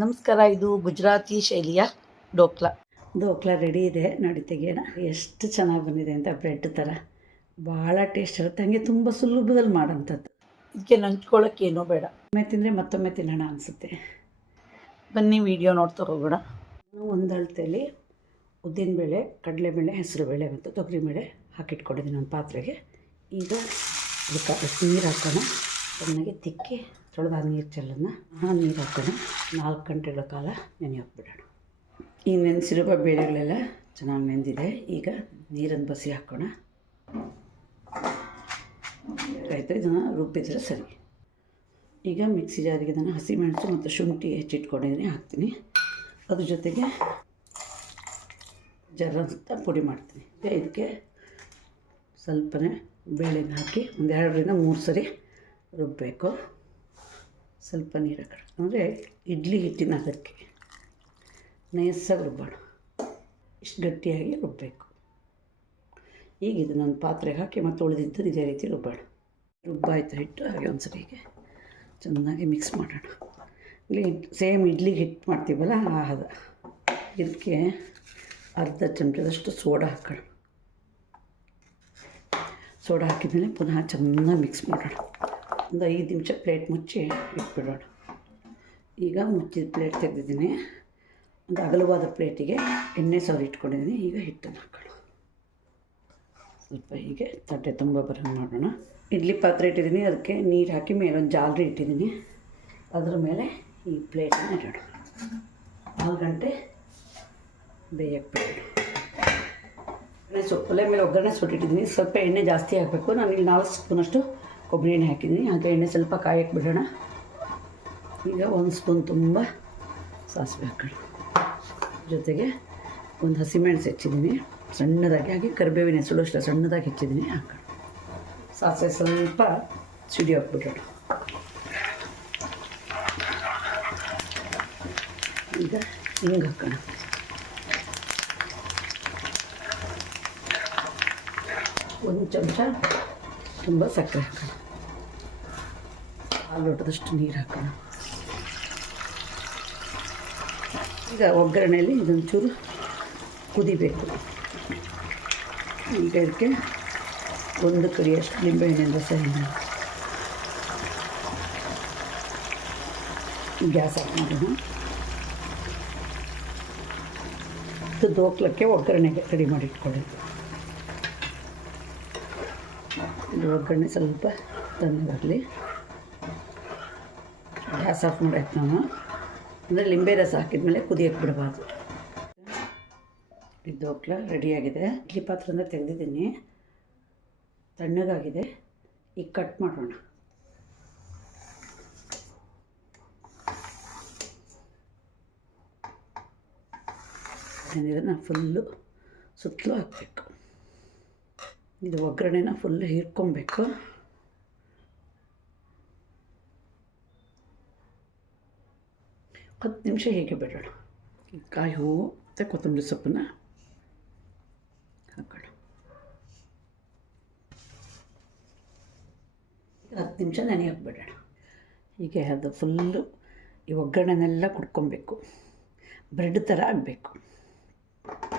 ನಮಸ್ಕಾರ. ಇದು ಗುಜರಾತಿ ಶೈಲಿಯ ಡೋಕ್ಲಾ ರೆಡಿ ಇದೆ. ನೋಡಿ ತೆಗಿಯೋಣ. ಎಷ್ಟು ಚೆನ್ನಾಗಿ ಬಂದಿದೆ ಅಂತ. ಬ್ರೆಡ್ ಥರ ಭಾಳ ಟೇಸ್ಟ್ ಇರುತ್ತೆ. ಹಂಗೆ ತುಂಬ ಸುಲಭದಲ್ಲಿ ಮಾಡೋಂಥದ್ದು. ಇದಕ್ಕೆ ನಂಚ್ಕೊಳ್ಳೋಕ್ಕೆ ಏನೂ ಬೇಡ. ಒಮ್ಮೆ ತಿಂದರೆ ಮತ್ತೊಮ್ಮೆ ತಿನ್ನೋಣ ಅನಿಸುತ್ತೆ. ಬನ್ನಿ ವಿಡಿಯೋ ನೋಡ್ತಾ ಹೋಗೋಣ. ಒಂದು ಅಳತೆಯಲ್ಲಿ ಉದ್ದಿನಬೇಳೆ, ಕಡಲೆಬೇಳೆ, ಹೆಸರುಬೇಳೆ ಮತ್ತು ತೊಗರಿಬೇಳೆ ಹಾಕಿಟ್ಕೊಂಡಿದ್ದೀನಿ ಒಂದು ಪಾತ್ರೆಗೆ. ಈಗ ಅದಕ್ಕೆ ನೀರು ಹಾಕೋಣ. ಚೆನ್ನಾಗಿ ತಿಕ್ಕಿ ತೊಳೆದ ನೀರು ಚೆಲ್ಲೋಣ. ನೀರು ಹಾಕೋಣ. 4 ಗಂಟೆಗಳ ಕಾಲ ನೆನೆ ಹಾಕ್ಬಿಡೋಣ. ಈ ನೆನೆಸಿರುವ ಬೇಳೆಗಳೆಲ್ಲ ಚೆನ್ನಾಗಿ ನೆಂದಿದೆ. ಈಗ ನೀರನ್ನು ಬಸಿ ಹಾಕೋಣ. ಆಯಿತು, ಇದನ್ನು ರುಬ್ಬಿದ್ರೆ ಸರಿ. ಈಗ ಮಿಕ್ಸಿ ಜಾರಿಗೆ ನಾನು ಹಸಿಮೆಣಸು ಮತ್ತು ಶುಂಠಿ ಹೆಚ್ಚಿಟ್ಕೊಂಡಿದ್ದೀನಿ, ಹಾಕ್ತೀನಿ. ಅದ್ರ ಜೊತೆಗೆ ಜರ್ರಂತ ಪುಡಿ ಮಾಡ್ತೀನಿ. ಇದಕ್ಕೆ ಸ್ವಲ್ಪನೇ ಬೇಳೆನ ಹಾಕಿ 2-3 ಸರಿ ರುಬ್ಬಬೇಕು. ಸ್ವಲ್ಪ ನೀರು ಹಾಕೋಣ. ಅಂದರೆ ಇಡ್ಲಿ ಹಿಟ್ಟಿನ ಅದಕ್ಕೆ ನೈಸಾಗಿ ರುಬ್ಬೋಣ. ಇಷ್ಟು ಗಟ್ಟಿಯಾಗಿ ರುಬ್ಬಬೇಕು. ಈಗ ಇದನ್ನೊಂದು ಪಾತ್ರೆಗೆ ಹಾಕಿ ಮತ್ತು ಉಳಿದಿದ್ದು ಇದೇ ರೀತಿ ರುಬ್ಬೋಣ. ರುಬ್ಬಾಯಿತು ಹಿಟ್ಟು. ಹಾಗೆ ಒಂದು ಸರಿಗೆ ಚೆನ್ನಾಗಿ ಮಿಕ್ಸ್ ಮಾಡೋಣ. ಇಲ್ಲಿ ಸೇಮ್ ಇಡ್ಲಿ ಹಿಟ್ಟು ಮಾಡ್ತೀವಲ್ಲ ಆ ಹದ. ಇದಕ್ಕೆ ಅರ್ಧ ಚಮಚದಷ್ಟು ಸೋಡಾ ಹಾಕೋಣ. ಸೋಡಾ ಹಾಕಿದ್ಮೇಲೆ ಪುನಃ ಚೆನ್ನಾಗಿ ಮಿಕ್ಸ್ ಮಾಡೋಣ. ಒಂದು 5 ನಿಮಿಷ ಪ್ಲೇಟ್ ಮುಚ್ಚಿ ಇಟ್ಬಿಡೋಣ. ಈಗ ಮುಚ್ಚಿದ ಪ್ಲೇಟ್ ತೆಗೆದಿದ್ದೀನಿ. ಒಂದು ಅಗಲವಾದ ಪ್ಲೇಟಿಗೆ ಎಣ್ಣೆ ಸವರಿ ಇಟ್ಕೊಂಡಿದ್ದೀನಿ. ಈಗ ಹಿಟ್ಟನ್ನು ಹಾಕೋಣ. ಸ್ವಲ್ಪ ಹೀಗೆ ತಟ್ಟೆ ತುಂಬ ಬರೋಂಗೆ ಮಾಡೋಣ. ಇಡ್ಲಿ ಪಾತ್ರೆ ಇಟ್ಟಿದ್ದೀನಿ, ಅದಕ್ಕೆ ನೀರು ಹಾಕಿ ಮೇಲೊಂದು ಜಾಲರಿ ಇಟ್ಟಿದ್ದೀನಿ. ಅದರ ಮೇಲೆ ಈ ಪ್ಲೇಟನ್ನು ಇಡೋಣ. 4 ಗಂಟೆ ಬೇಯಕ್ಕೆ ಬಿಡೋಣ. ಒಲೆ ಮೇಲೆ ಒಗ್ಗರಣೆ ಸುಟ್ಟಿಟ್ಟಿದ್ದೀನಿ. ಸ್ವಲ್ಪ ಎಣ್ಣೆ ಜಾಸ್ತಿ ಹಾಕಬೇಕು. ನಾನು ಇಲ್ಲಿ 4 ಸ್ಪೂನಷ್ಟು ಕೊಬ್ಬರಿ ಎಣ್ಣೆ ಹಾಕಿದ್ದೀನಿ. ಹಾಗೆ ಎಣ್ಣೆ ಸ್ವಲ್ಪ ಕಾಯಕ್ಕೆ ಬಿಡೋಣ. ಈಗ 1 ಸ್ಪೂನ್ ತುಂಬ ಸಾಸಿವೆ ಹಾಕೋಣ. ಜೊತೆಗೆ ಒಂದು ಹಸಿಮೆಣಸು ಹೆಚ್ಚಿದ್ದೀನಿ ಸಣ್ಣದಾಗಿ. ಹಾಗೆ ಕರಿಬೇವಿನ ಹೆಸರು ಅಷ್ಟೇ ಸಣ್ಣದಾಗಿ ಹೆಚ್ಚಿದ್ದೀನಿ, ಹಾಕೋಣ. ಸಾಸಿವೆ ಸ್ವಲ್ಪ ಸಿಡಿಯೋಕೆ ಬಿಡೋಣ. ಈಗ ಹಿಂಗೆ ಹಾಕೋಣ. ಒಂದು ಚಮಚ ತುಂಬ ಸಕ್ಕರೆ ಹಾಕೋಣ. 1 ಲೋಟದಷ್ಟು ನೀರು ಹಾಕೋಣ. ಈಗ ಒಗ್ಗರಣೆಯಲ್ಲಿ ಇದೊಂಚೂರು ಕುದಿಬೇಕು. ಈಗ ಇದಕ್ಕೆ 1 ಕಡಿಯಷ್ಟು ಲಿಂಬೆಹಣ್ಣಿನ ರಸ ಹಾಕೋಣ. ಗ್ಯಾಸ್ ಆಫ್ ಮಾಡೋಣ. ಇದು ದೋಕ್ಲಕ್ಕೆ ಒಗ್ಗರಣೆಗೆ ರೆಡಿ ಮಾಡಿ ಇಟ್ಕೊಳ್ಳಿ. ಇದು ಒಗ್ಗರಣೆ ಸ್ವಲ್ಪ ತಣ್ಣಗಾಗಲಿ. ಗ್ಯಾಸ್ ಆಫ್ ಮಾಡಾಯ್ತು ನಾನು. ಅಂದರೆ ಲಿಂಬೆ ರಸ ಹಾಕಿದ್ಮೇಲೆ ಕುದಿಯೋಕ್ಕೆ ಬಿಡಬಾರ್ದು. ಇದು ದೋಕ್ಲ ರೆಡಿಯಾಗಿದೆ. ಇಡ್ಲಿ ಪಾತ್ರೆಯಿಂದ ತೆಗೆದಿದ್ದೀನಿ, ತಣ್ಣಗಾಗಿದೆ. ಈಗ ಕಟ್ ಮಾಡೋಣ. ಇದನ್ನು ಫುಲ್ಲು ಸುತ್ತಲೂ ಹಾಕಬೇಕು. ಇದು ಒಗ್ಗರಣೆನ ಫುಲ್ಲು ಹೀರ್ಕೊಬೇಕು. ಹತ್ತು ನಿಮಿಷ ಹೀಗೆ ಬಿಡೋಣ. ಕಾಯಿ ಹೂವು ಮತ್ತು ಕೊತ್ತಂಬರಿ ಸೊಪ್ಪನ್ನು ಹಾಕೋಣ. 10 ನಿಮಿಷ ನೆನೆಯೋಕೆ ಬಿಡೋಣ. ಹೀಗೆ ಅದು ಫುಲ್ಲು ಈ ಒಗ್ಗರಣೆನೆಲ್ಲ ಕುಡ್ಕೊಬೇಕು. ಬ್ರೆಡ್ ಥರ ಆಗಬೇಕು.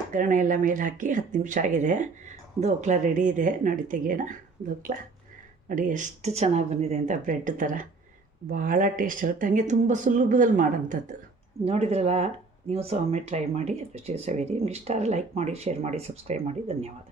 ಒಗ್ಗರಣೆ ಎಲ್ಲ ಮೇಲೆ ಹಾಕಿ 10 ನಿಮಿಷ ಆಗಿದೆ. ದೋಕ್ಲಾ ರೆಡಿ ಇದೆ. ನೋಡಿ ತೆಗಿಯೋಣ. ದೋಕ್ಲಾ ನೋಡಿ ಎಷ್ಟು ಚೆನ್ನಾಗಿ ಬಂದಿದೆ ಅಂತ. ಬ್ರೆಡ್ ಥರ ಭಾಳ ಟೇಸ್ಟ್ ಇರುತ್ತೆ. ಹಾಗೆ ತುಂಬ ಸುಲಭದಲ್ಲಿ ಮಾಡೋಂಥದ್ದು. ನೋಡಿದ್ರಲ್ಲ, ನೀವು ಸಹ ಒಮ್ಮೆ ಟ್ರೈ ಮಾಡಿ. ರುಚಿ ಸವಿರಿ. ನಿಮ್ಗೆ ಇಷ್ಟ ಲೈಕ್ ಮಾಡಿ, ಶೇರ್ ಮಾಡಿ, ಸಬ್ಸ್ಕ್ರೈಬ್ ಮಾಡಿ. ಧನ್ಯವಾದ.